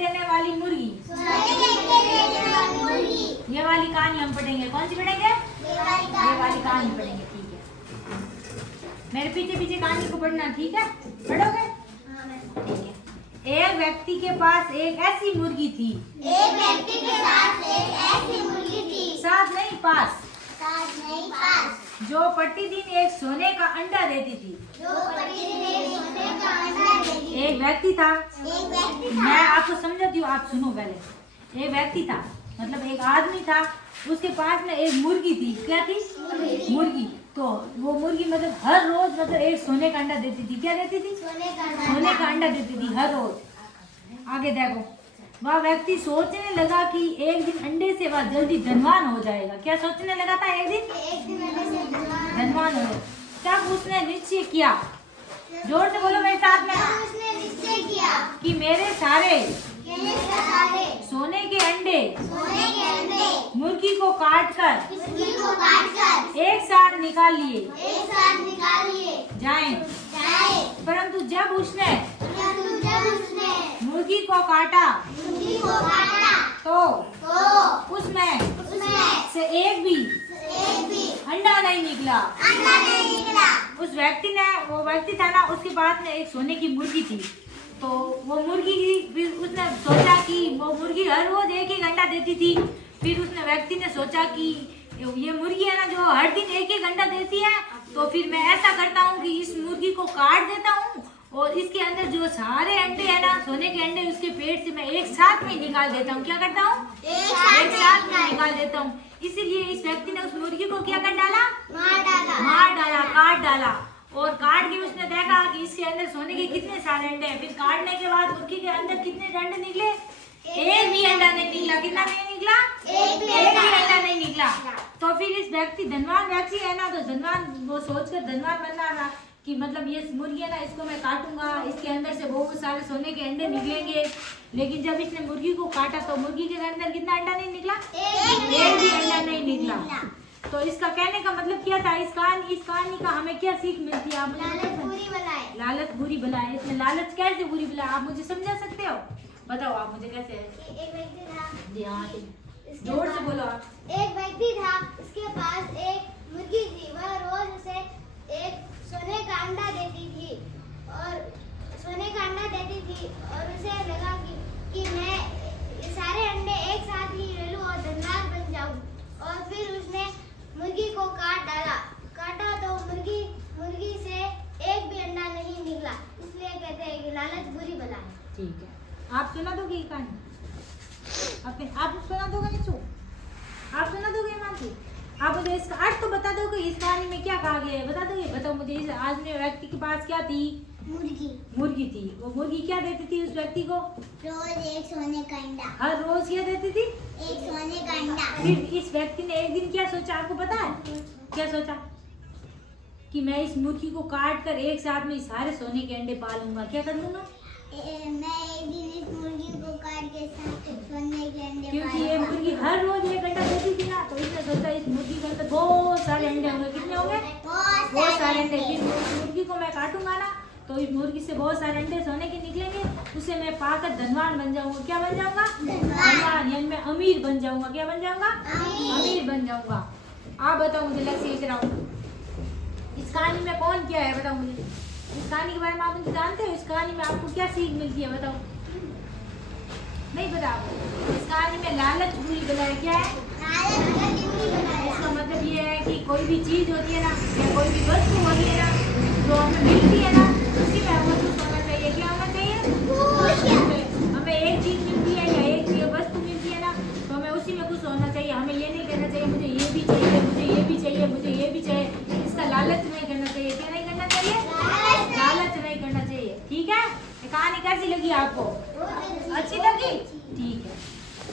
देने वाली मुर्गी। ये वाली कहानी हम पढ़ेंगे। कौन सी पढ़ेंगे? ये वाली कहानी पढ़ेंगे। ठीक है, मेरे पीछे पीछे कहानी को पढ़ना। ठीक है, पढ़ोगे? ठीक है। एक व्यक्ति के पास एक ऐसी मुर्गी थी। एक व्यक्ति के पास एक ऐसी मुर्गी थी। साथ नहीं, पास। साथ नहीं, पास। जो प्रतिदिन एक सोने का अंडा देती थी। जो प्रतिदिन एक सोने का अंडा देती थी। एक व्यक्ति था। एक व्यक्ति था। मैं आपको समझाती हूँ, आप सुनो पहले। एक व्यक्ति था, मतलब एक आदमी था, उसके पास में एक मुर्गी थी। क्या थी? मुर्गी। तो वो मुर्गी मतलब हर रोज मतलब एक सोने का अंडा देती थी। क्या देती थी? सोने का अंडा देती थी हर रोज। आगे देखो, वह व्यक्ति सोचने लगा कि एक दिन अंडे से वह जल्दी धनवान हो जाएगा। क्या सोचने लगा था? एक दिन धनवान हो जाएगा। तब उसने निश्चय किया, जोर से बोलो मेरे साथ में, उसने निश्चय किया कि मेरे सारे सोने के अंडे के अंडे मुर्गी को काटकर मुर्गी को काटकर एक साथ निकाल लिए एक साथ निकाल लिए जाएं। जाए। परंतु जब उसने परंतु जब उसने मुर्गी को काटा मुर्गी को काटा तो तो उसमें उसमें से एक भी अंडा नहीं निकला। अंडा नहीं निकला। उस व्यक्ति ने, वो व्यक्ति था ना, उसके पास में एक सोने की मुर्गी थी। तो वो मुर्गी फिर उसने सोचा कि वो मुर्गी हर रोज एक एक अंडा देती थी। फिर उसने व्यक्ति ने सोचा कि ये मुर्गी है ना जो हर दिन एक एक अंडा देती है, तो फिर मैं ऐसा करता हूँ कि इस मुर्गी को काट देता हूँ और इसके अंदर जो सारे अंडे है ना, सोने के अंडे, उसके पेट से मैं एक साथ में निकाल देता हूँ। क्या करता हूँ? एक साथ में निकाल देता हूँ। इसीलिए इस व्यक्ति ने उस मुर्गी को क्या कर डाला? मार डाला, काट डाला। और काट के उसने देखा कि इसके अंदर सोने के कितने सारे अंडे हैं। फिर काटने के बाद मुर्गी के अंदर कितने अंडे निकले? एक भी अंडा नहीं निकला। कितना नहीं निकला? एक भी अंडा नहीं निकला। तो फिर इस व्यक्ति, धनवान व्यक्ति है ना, तो धनवान वो सोचकर धनवान बनना था कि मतलब ये मुर्गी है ना, इसको मैं काटूंगा, इसके अंदर से बहुत सारे सोने के अंडे निकलेंगे। लेकिन जब इसने मुर्गी को काटा तो मुर्गी के अंदर कितना अंडा नहीं निकला? एक भी अंडा नहीं निकला। तो इसका कहने का मतलब क्या था? इस कहानी का हमें क्या सीख मिलती है? आप मुझे लालच बुरी बला है। इसमें लालच कैसे बुरी बला है, आप मुझे समझा सकते हो? बताओ आप मुझे कैसे है? एक व्यक्ति था। जी हाँ, जोर से बोलो आप। एक व्यक्ति था, उसके पास एक मुर्गी थी। वह रोज उसे एक सोने का अंडा देती थी और उसे लगा कि मैं ये सारे अंडे एक साथ ही ले लूं और धनवान बन जाऊं। और फिर उसने मुर्गी को काटा तो मुर्गी से एक भी अंडा नहीं निकला। इसलिए कहते हैं कि लालच बुरी बला है। ठीक है, आप सुना दोगे ये कहानी? आप सुना दोगे? नहीं, आप सुना दोगे? मानती आप मुझे इसका अर्थ तो बता दो कि इस कहानी में क्या कहा गया है, बता दोगे? बताओ मुझे। इस आदमी व्यक्ति के पास क्या थी? मुर्गी थी। वो मुर्गी क्या देती थी उस व्यक्ति को? रोज एक सोने का अंडा। हर रोज क्या देती थी? एक सोने का अंडा। फिर इस व्यक्ति ने एक दिन क्या सोचा, आपको पता है? क्या सोचा? कि मैं इस मुर्गी को काट कर एक साथ में सारे सोने के अंडे पालूंगा। क्या कर लूंगा? मैं एक दिन इस मुर्गी को काट के सोने के अंडे, क्योंकि ये मुर्गी हर रोज एक अंडा देती थी ना, तो इसने सोचा इस मुर्गी के अंदर बहुत सारे अंडे होंगे। कितने होंगे? बहुत सारे अंडे। फिर मुर्गी को मैं काटूंगा ना, तो इस मुर्गी से बहुत सारे अंडे सोने के निकलेंगे। उसे मैं पाकर धनवान बन जाऊंगा। क्या बन जाऊंगा? धनवान, यानी मैं अमीर बन जाऊंगा। क्या बन जाऊंगा? अमीर बन जाऊंगा। आप बताओ मुझे, लक्ष्य इधर आओ। इस कहानी में कौन क्या है, बताओ मुझे। इस कहानी के बारे में आप मुझे जानते हो? इस कहानी में आपको क्या सीख मिलती है, बताओ? नहीं पता आपको? इस कहानी में लालच बुरी बला है। क्या है? इसका मतलब ये है कि कोई भी चीज होती है ना, या कोई भी वस्तु होती है ना, जो हमें मिलती है ना, उसी में हमें खुश होना चाहिए। क्या होना चाहिए? हमें एक चीज मिलती है या एक वस्तु मिलती है ना, तो हमें उसी में खुश होना चाहिए। हमें ये नहीं कहना चाहिए मुझे ये भी चाहिए, मुझे ये भी चाहिए, मुझे ये भी चाहिए। इसका लालच नहीं करना चाहिए। क्या नहीं करना चाहिए? लालच नहीं करना चाहिए। ठीक है? ये कहानी कैसी लगी आपको? अच्छी लगी?